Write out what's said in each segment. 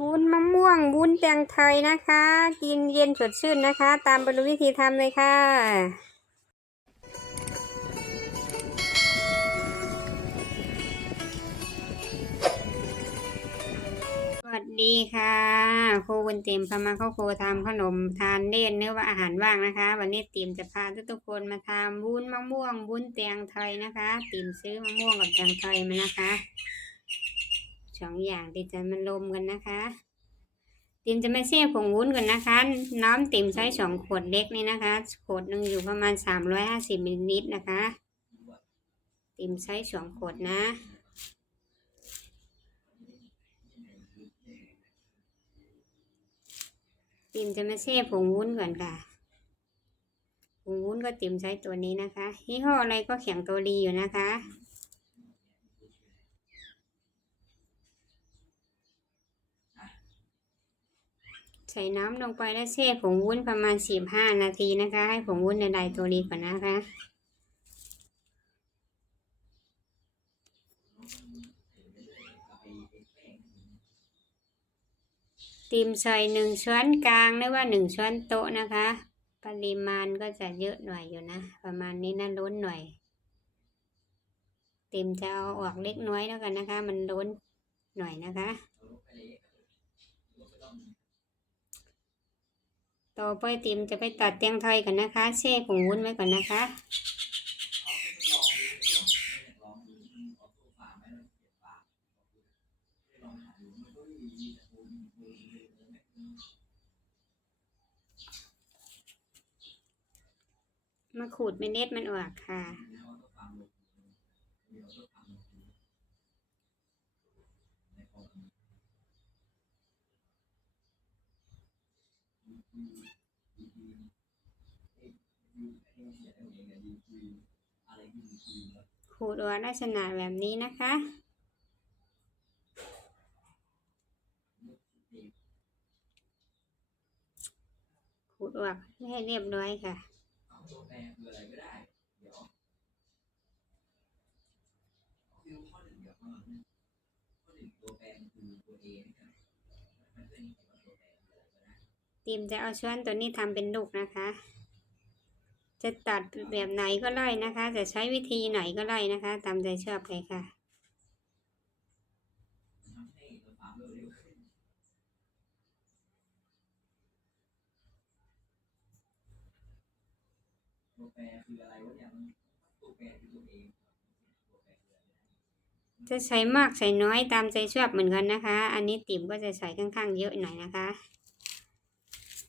วุ้นมะม่วงวุ้นแตงไทยนะคะ กินเย็นสดชื่นนะคะ ตามไปดูวิธีทำเลยค่ะสวัสดีค่ะครูบุญเต็มพามาเข้าครูทำขนมทานเล่นเนื้อว่าอาหารว่างนะคะ วันนี้ติมจะพาทุกๆคนมาทำวุ้นมะม่วงวุ้นแตงไทยนะคะ ติมซื้อมะม่วงกับแตงไทยมานะคะ สองอย่างที่จะมันรวมกันนะคะติมจะม่เสียผงวุ้นก่อนนะคะ น้ำติมใช้สองขวดเล็กนี่นะคะ ขวดหนึ่งอยู่ประมาณสามร้อยห้าสิบมิลลิลิตรนะคะ ติมใช้สองขวดนะติมจะม่เช่ผงวุ้นก่อนค่ะ ผงวุ้นก็ติมใช้ตัวนี้นะคะยี่ห้ออะไรก็แข็งตัวดีอยู่นะคะ ใส่น้ำลงไปแล้วเช่ผงวุ้นประมาณสิบห้านาทีนะคะ ให้ผงวุ้นในใดตัวดีก่อนนะคะ ติมใส่หนึ่งช้อนกลางหรือว่าหนึ่งช้อนโต๊ะนะคะ ปริมาณก็จะเยอะหน่อยอยู่นะ ประมาณนี้นะล้นหน่อย ติมจะเอาออกเล็กน้อยแล้วกันนะคะ มันล้นหน่อยนะคะ ต่อไปติมจะไปตัดเตียงไทยกันนะคะแช่ผงวุ้นไว้ก่อนนะคะ มาขูดเมล็ดมันออกค่ะ ขูดออกลักษณะแบบนี้นะคะ ขูดออกให้เรียบร้อยค่ะติมจะเอาช้อนตัวนี้ทำเป็นลูกนะคะ จะตัดแบบไหนก็ได้นะคะ จะใช้วิธีไหนก็ได้นะคะ ตามใจชอบเลยค่ะจะใส่มากใส่น้อยตามใจชอบเหมือนกันนะคะ อันนี้ติ๋มก็จะใส่ค่อนข้างเยอะหน่อยนะคะ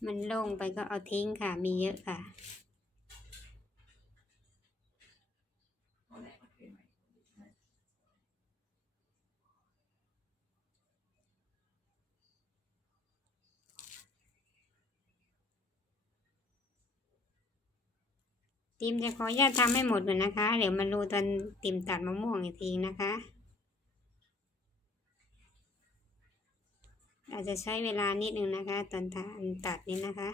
มันโล่งไปก็เอาทิ้งค่ะ มีเยอะค่ะ ติมจะขออนุญาตทำให้หมดก่อนนะคะ เดี๋ยวมาดูตอนติมตัดมะม่วงอีกทีนะคะ อาจจะใช้เวลานิดนึงนะคะ ตอนตัดนี้นะคะ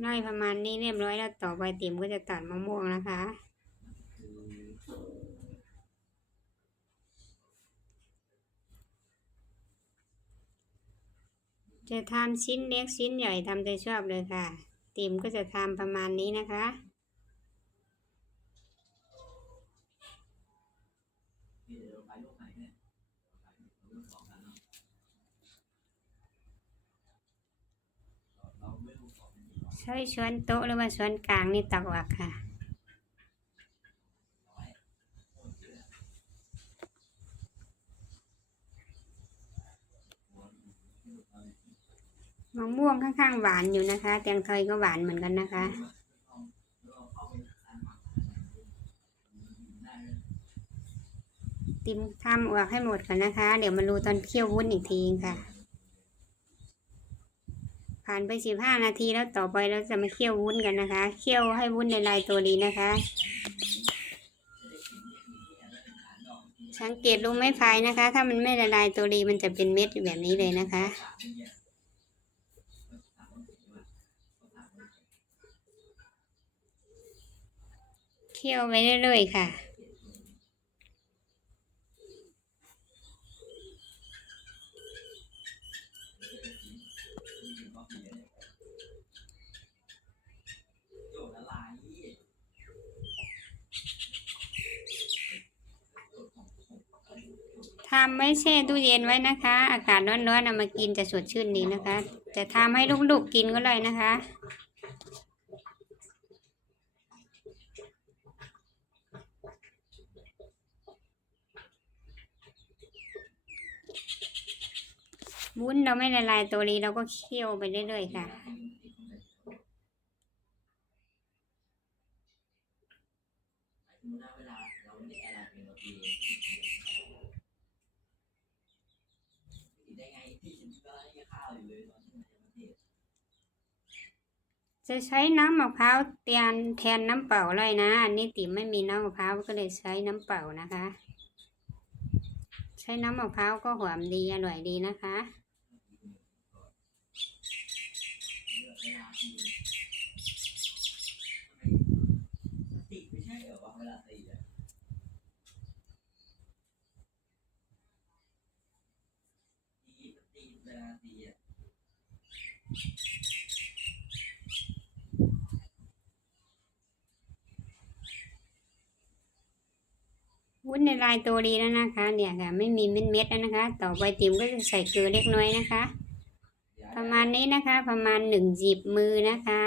ไล่ประมาณนี้เรียบร้อยแล้วต่อไปติมก็จะตัดมะม่วงนะคะ จะทำชิ้นเล็กชิ้นใหญ่ทำใจชอบเลยค่ะ ติมก็จะทำประมาณนี้นะคะ ใช้ช้อนโต๊ะหรือว่าช้อนกลางนี่ตักออกค่ะ มะม่วงข้างๆหวานอยู่นะคะ แตงไทยก็หวานเหมือนกันนะคะ ติมทำออกให้หมดก่อนนะคะ เดี๋ยวมาดูตอนเคี่ยววุ้นอีกทีค่ะ ผ่านไปสิบห้านาทีแล้วต่อไปเราจะมาเคี่ยววุ้นกันนะคะ เคี่ยวให้วุ้นในลายตัวดีนะคะสังเกตรูไม้พายนะคะ ถ้ามันไม่ละลายตัวดีมันจะเป็นเม็ดอยู่แบบนี้เลยนะคะ เที่ยวไปเรื่อยๆค่ะทำไม่แช่ตู้เย็นไว้นะคะ อากาศร้อนๆนำมากินจะสดชื่นดีนะคะ จะทำให้ลูกๆกกินก็เลยนะคะ วุ้นเราไม่ละลายตัวนี้เราก็เคี่ยวไปเรื่อยๆค่ะ จะใช้น้ำมะพร้าวเตียนแทนน้ำเปล่าเลยนะ อันนี้ติ๋มไม่มีน้ำมะพร้าวก็เลยใช้น้ำเปล่านะคะ ใช้น้ำมะพร้าวก็หอมดีอร่อยดีนะคะ ติไม่ใช่เหรอว่าเวลาตีอะตีตีเวลาตีอะวุ้นในลายตัวดีแล้วนะคะ เนี่ยค่ะ ไม่มีเม็ดเม็ดแล้วนะคะ ต่อไปติมก็จะใส่เกลือเล็กน้อยนะคะ ประมาณนี้นะคะประมาณหนึ่งหยิบมือนะคะ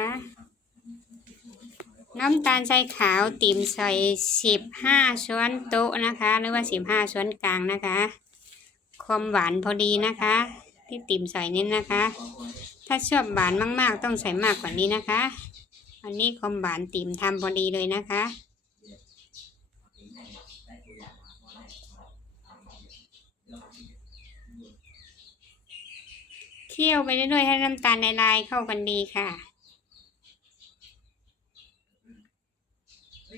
น้ำตาลทรายขาวติ๋มใส่สิบห้าช้อนโต๊ะนะคะ หรือว่าสิบห้าช้อนกลางนะคะความหวานพอดีนะคะ ที่ติ๋มใส่นี่นะคะ ถ้าชอบหวานมากๆ ต้องใส่มากกว่านี้นะคะ อันนี้ความหวานติ๋มทำพอดีเลยนะคะ เคี่ยวไปเรื่อยๆให้น้ำตาลละลายเข้ากันดีค่ะเฮ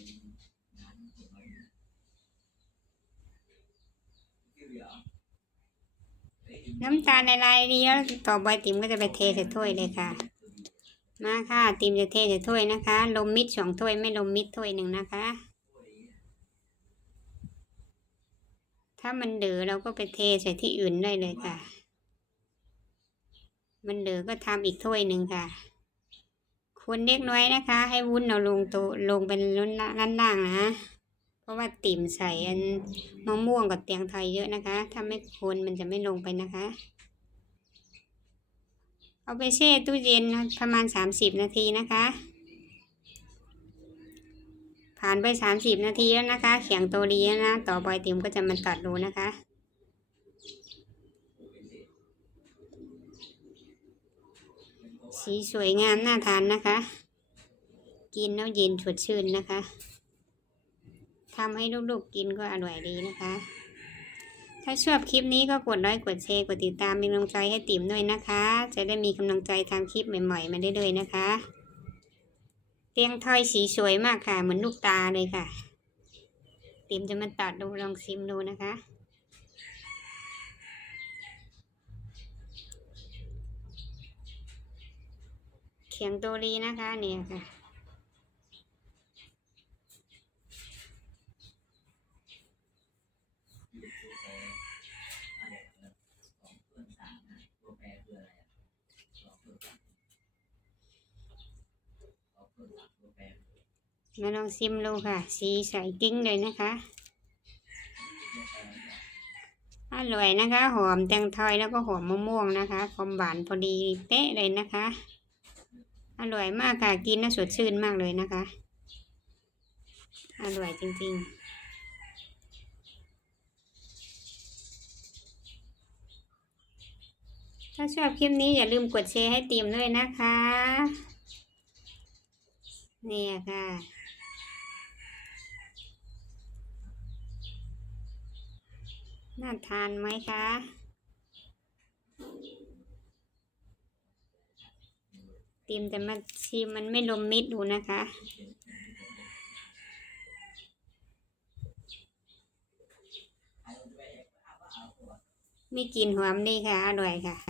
้ำตาลละลายดีแล้วต่อไปติมก็จะไปเทใส่ถ้วยเลยค่ะ มาค่ะ ติมจะเทใส่ถ้วยนะคะ ลมมิดสองถ้วยไม่ลมมิดถ้วยหนึ่งนะคะ ถ้ามันเดือเราก็ไปเทใส่ที่อื่นได้เลยค่ะ มันเดือก็ทำอีกถ้วยหนึ่งค่ะคนเล็กน้อยนะคะ ให้วุ้นเราลงโตะลงเป็นล้นล่างล่างนะเพราะว่าติ่มใส่อันมะม่วงกับเตียงไทยเยอะนะคะ ถ้าไม่คนมันจะไม่ลงไปนะคะ เอาไปแช่ตู้เย็นประมาณสามสิบนาทีนะคะ ผ่านไปสามสิบนาทีแล้วนะคะ เขียงโตดีแล้วนะ ต่อไปติมก็จะมาตัดดูนะคะ สีสวยงามน่าทานนะคะ กินแล้วเย็นสดชื่นนะคะทำให้ลูกๆกินก็อร่อยดีนะคะ ถ้าชอบคลิปนี้ก็กดไลค์กดแชร์กดติดตามเป็นกำลังใจให้ติ๋มด้วยนะคะ จะได้มีกำลังใจทำคลิปใหม่ ๆ มาได้เลยนะคะ เตียงทอยสีสวยมากค่ะ เหมือนลูกตาเลยค่ะ ติ๋มจะมาตัดดูลองชิมดูนะคะเขียงตัวดีนะคะเนี่ยค่ะ ของเพื่อนต่างนะตัวแปรคืออะไรอะลองเพื่อนต่างลองเพื่อนต่างตัวแปร มาลองชิมดูค่ะ สีใสกิ้งเลยนะคะ อร่อยนะคะ หอมแตงไทยแล้วก็หอมมะม่วงนะคะ ความหวานพอดีเป๊ะเลยนะคะ อร่อยมากค่ะ กินน่าสดชื่นมากเลยนะคะ อร่อยจริง ๆถ้าชอบคลิปนี้อย่าลืมกดแชร์ให้ตีมด้วยนะคะ เนี่ยค่ะ น่าทานไหมคะตีมจะมาชิมมันไม่ลมมิดดูนะคะมีกลิ่นหอมดีค่ะ อร่อยค่ะ